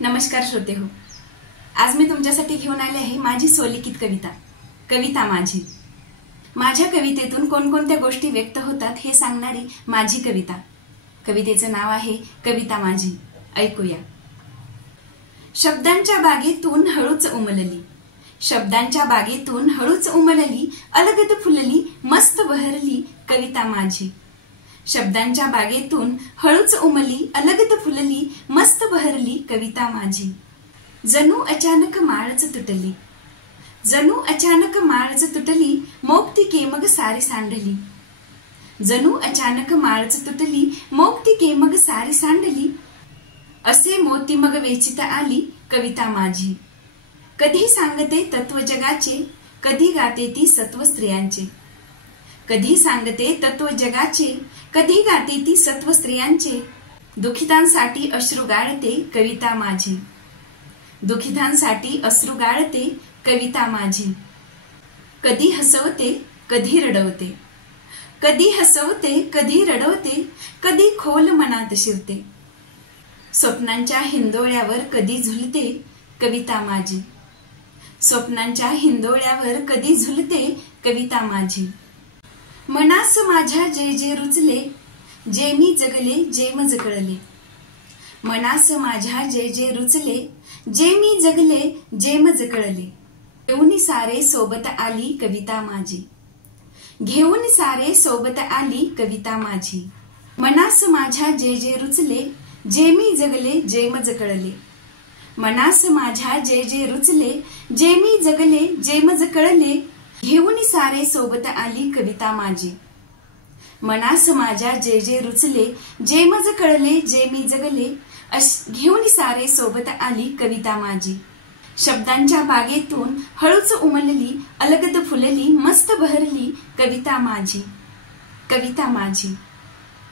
नमस्कार श्रोते हो, आज मी तुमच्यासाठी घेऊन आले आहे माझी स्वलिखित कविता कविता माझी। माझ्या कवितेतून कोणकोणत्या गोष्टी व्यक्त होतात हे सांगणारी माझी कविता। कवितेचं नाव आहे कविता माझी। ऐकूया। शब्दांच्या बागेतून हळूच उमलली, शब्दांच्या बागेतून हळूच उमलली, अलगद फुलली मस्त बहरली कविता माझी। शब्दांच्या बागेतून हळूच उमलली, अलगद फुलली मस्त बहरली कविता माझी। जणू अचानक माळच तुटली, जणू अचानक माळच तुटली, मोगती केमग सारी सांडली। जणू अचानक माळच तुटली, मोगती केमग सारी सांडली, असे मोती मग वेचित आली कविता माझी। कधी सांगते तत्व जगाचे, कधी गाते ती सत्व स्त्रियांचे। कधी सांगते तत्व जगाचे, कधी गाते ती सत्व स्त्रियांचे। दुखितांसाठी अश्रू गाळते कविता माझी, दुखितांसाठी अश्रू गाळते कविता माझी। कधी हसवते कधी रडवते, कधी हसवते कधी रडवते, कधी खोल मनात शिरते। स्वप्नांच्या हिंदोळ्यावर कधी झुलते कविता माझी, स्वप्नांच्या हिंदोळ्यावर कधी झुलते कविता माझी। मनास माझ्या जे जे रुचले, जे मी जगले जे मज कळले। मनास माझ्या जे जे रुचले, जे मी जगले जे मज कळले। घेऊन सारे सोबत आली कविता माझी, घेऊन सारे सोबत आली कविता माझी। मनास माझ्या जे जे रुचले, जे मी जगले जे मज कळले। मनास माझ्या जे जे रुचले, जे मी जगले जे मज कळले, घेऊन सारे सोबत आली कविता माझी। मनास माझ्या जे जे रुचले, जे मज कळले जे मी जगले, घेऊन सारे सोबत आली कविता माझी। शब्दांच्या बागेतून हळूच उमलली, अलगद फुलली मस्त बहरली कविता माझी, कविता माझी।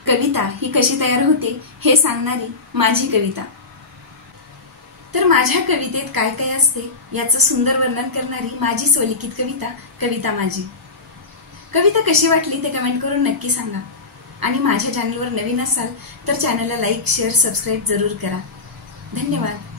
कविता ही कशी तयार होते हे सांगणारी माझी कविता। तर माझ्या कवितेत काय काय असते याचं सुंदर वर्णन करणारी माझी स्वलिखित कविता कविता माझी। कविता कशी वाटली ते कमेंट करून नक्की सांगा। आणि माझ्या चॅनलवर नवीन असाल तर चॅनलला लाईक, शेअर, सबस्क्राईब जरूर करा। धन्यवाद।